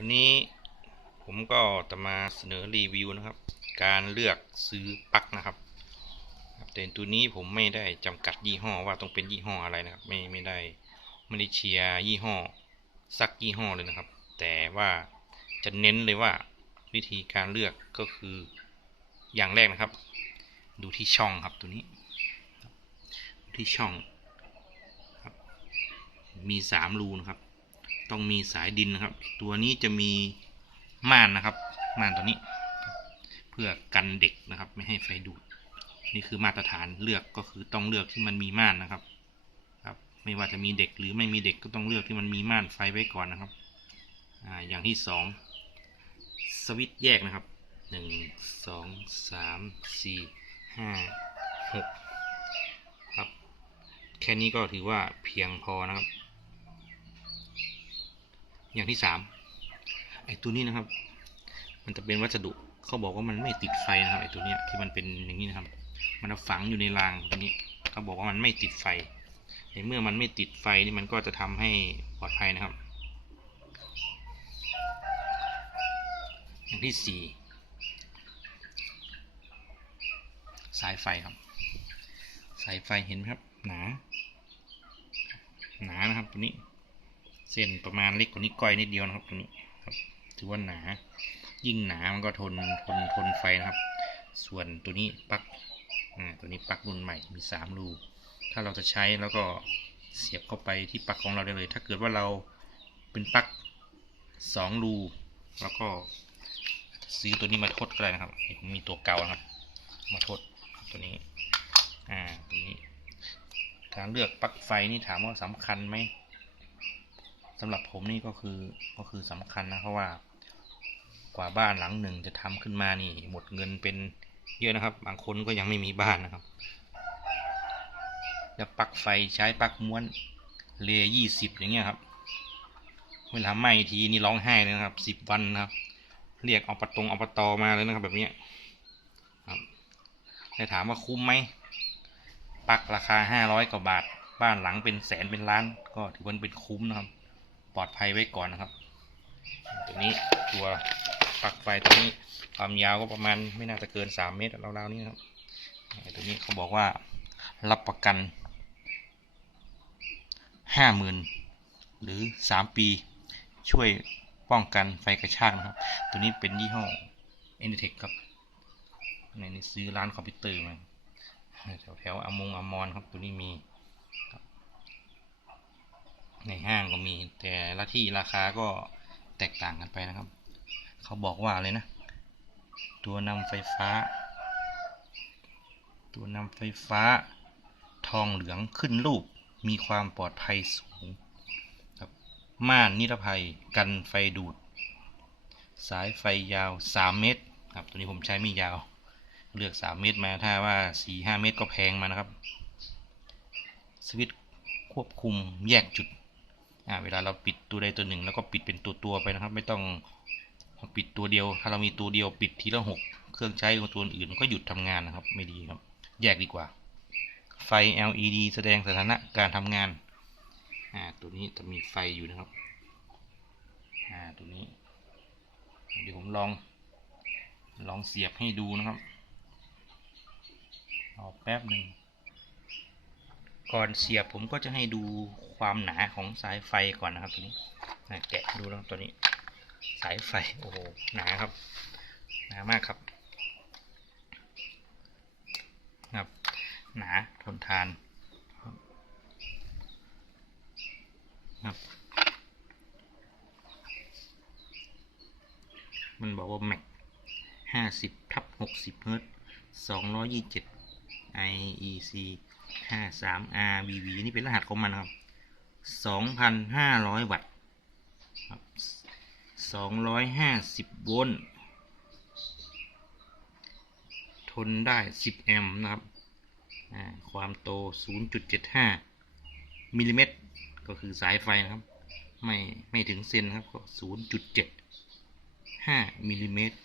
วันนี้ผมก็จะมาเสนอรีวิวนะครับการเลือกซื้อปลั๊กนะครับแต่ตัวนี้ผมไม่ได้จำกัดยี่ห้อว่าต้องเป็นยี่ห้ออะไรนะครับไม่ได้เชียร์ยี่ห้อสักยี่ห้อเลยนะครับแต่ว่าจะเน้นเลยว่าวิธีการเลือกก็คืออย่างแรกนะครับดูที่ช่องครับตัวนี้ที่ช่องครับมี3รูนะครับต้องมีสายดินนะครับตัวนี้จะมีม่านนะครับม่านตัวนี้เพื่อกันเด็กนะครับไม่ให้ไฟดูดนี่คือมาตรฐานเลือกก็คือต้องเลือกที่มันมีม่านนะครับไม่ว่าจะมีเด็กหรือไม่มีเด็กก็ต้องเลือกที่มันมีม่านไฟไว้ก่อนนะครับอย่างที่2สวิตช์แยกนะครับ1 2 3 4 5 6ครับแค่นี้ก็ถือว่าเพียงพอนะครับอย่างที่3ไอ้ตัวนี้นะครับมันจะเป็นวัสดุเขาบอกว่ามันไม่ติดไฟนะครับไอ้ตัวนี้ที่มันเป็นอย่างนี้นะครับมันฝังอยู่ในรางตัวนี้เขาบอกว่ามันไม่ติดไฟในเมื่อมันไม่ติดไฟนี่มันก็จะทำให้ปลอดภัยนะครับอย่างที่4สายไฟครับสายไฟเห็นไหมครับหนานะครับตัวนี้เส้นประมาณเล็กกว่านี้ก้อยนิดเดียวนะครับตัวนี้ครับถือว่าหนายิ่งหนามันก็ทนไฟนะครับส่วนตัวนี้ปลั๊กตัวนี้ปลั๊กรุ่นใหม่มี3รูถ้าเราจะใช้แล้วก็เสียบเข้าไปที่ปลั๊กของเราได้เลยถ้าเกิดว่าเราเป็นปลั๊ก2รูแล้วก็ซื้อตัวนี้มาทดก็ได้นะครับผมมีตัวเก่านะครับมาทดตัวนี้ตัวนี้การเลือกปลั๊กไฟนี่ถามว่าสำคัญไหมสำหรับผมนี่ก็คือสำคัญนะเพราะว่ากว่าบ้านหลังหนึ่งจะทำขึ้นมานี่หมดเงินเป็นเยอะนะครับบางคนก็ยังไม่มีบ้านนะครับแล้วปลั๊กไฟใช้ปลั๊กม้วนเล20อย่างเงี้ยครับเวลาไหม้ทีนี่ร้องไห้เลยนะครับ10 วันนะครับเรียกอบตมาเลยนะครับแบบนี้ครับแต่ถามว่าคุ้มไหมปลั๊กราคา500 กว่าบาทบ้านหลังเป็นแสนเป็นล้านก็ถือว่าเป็นคุ้มนะครับปลอดภัยไว้ก่อนนะครับตัวนี้ตัวปลั๊กไฟตัวนี้ความยาวก็ประมาณไม่น่าจะเกิน3 เมตรราวๆนี้นะครับตัวนี้เขาบอกว่ารับประกัน50,000หรือ3 ปีช่วยป้องกันไฟกระชากนะครับตัวนี้เป็นยี่ห้อ anitech ครับในซื้อร้านคอมพิวเตอร์มาแถวอมรครับตัวนี้มีในห้างก็มีแต่ละที่ราคาก็แตกต่างกันไปนะครับเขาบอกว่าเลยนะตัวนำไฟฟ้าทองเหลืองขึ้นรูปมีความปลอดภัยสูงครับม่านนิรภัยกันไฟดูดสายไฟยาว3 เมตรครับตัวนี้ผมใช้ไม่ยาวเลือก3 เมตรมาถ้าว่า 4-5 เมตรก็แพงมานะครับสวิตช์ควบคุมแยกจุดเวลาเราปิดตัวใดตัวหนึ่งแล้วก็ปิดเป็นตัวไปนะครับไม่ต้องปิดตัวเดียวถ้าเรามีตัวเดียวปิดทีละ6เครื่องใช้ของตัวอื่นก็หยุดทำงานนะครับไม่ดีครับแยกดีกว่าไฟ LED แสดงสถานะการทำงานตัวนี้จะมีไฟอยู่นะครับตัวนี้เดี๋ยวผมลองเสียบให้ดูนะครับรอแป๊บหนึ่งก่อนเสียบผมก็จะให้ดูความหนาของสายไฟก่อนนะครับตัวนี้แกะดูแล้วตัวนี้สายไฟโอ้โหหนาครับหนามากครับหนาทนทานครับมันบอกว่าแม็ก50/60 เฮิร์ตซ์227 IEC 53RBV นี่เป็นรหัสของมันครับ 2,500 วัตต์ครับ250 โวลต์ทนได้10 แอมป์นะครับความโต 0.75 มิลลิเมตรก็คือสายไฟนะครับไม่ถึงเซนครับก็ 0.75 มิลลิเมตร2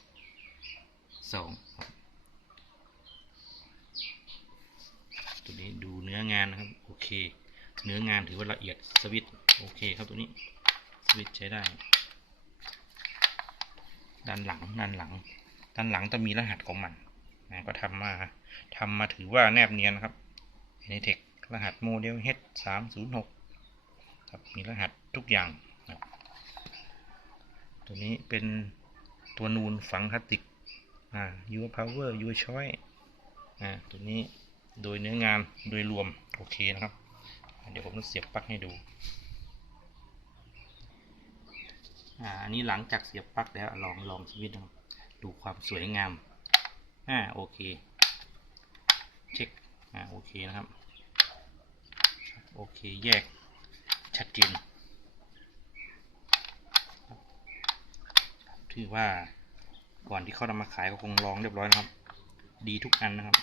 ครับตัวนี้ดูเนื้องานนะครับโอเคเนื้องานถือว่าละเอียดสวิตช์โอเคครับตัวนี้สวิตช์ใช้ได้ ด้านหลังจะมีรหัสของมันนะก็ทำมาถือว่าแนบเนียนครับในเทครหัสโมเดล H306 ครับมีรหัสทุกอย่างนะตัวนี้เป็นตัวนูนฝังพลาสติกyour power your choice ตัวนี้โดยเนื้องานโดยรวมโอเคนะครับเดี๋ยวผมจะเสียบปลั๊กให้ดูอันนี้หลังจากเสียบปลั๊กแล้วลองชีวิตดูความสวยงามโอเคเช็คโอเคนะครับโอเคแยกชัดเจนถือว่าก่อนที่เขานำมาขายก็คงลองเรียบร้อยนะครับดีทุกอันนะครับ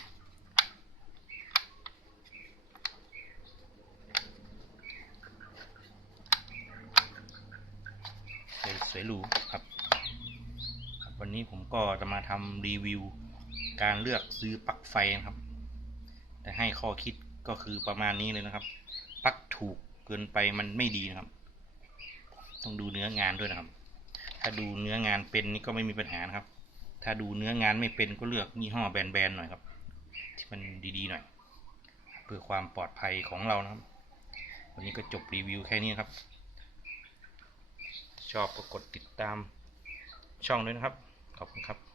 สวยหรูครับวันนี้ผมก็จะมาทำรีวิวการเลือกซื้อปลั๊กไฟนะครับแต่ให้ข้อคิดก็คือประมาณนี้เลยนะครับปลั๊กถูกเกินไปมันไม่ดีนะครับต้องดูเนื้องานด้วยนะครับถ้าดูเนื้องานเป็นนี่ก็ไม่มีปัญหานะครับถ้าดูเนื้องานไม่เป็นก็เลือกยี่ห้อแบรนด์หน่อยครับที่มันดีๆหน่อยเพื่อความปลอดภัยของเรานะครับวันนี้ก็จบรีวิวแค่นี้ครับชอบก็กดติดตามช่องด้วยนะครับขอบคุณครับ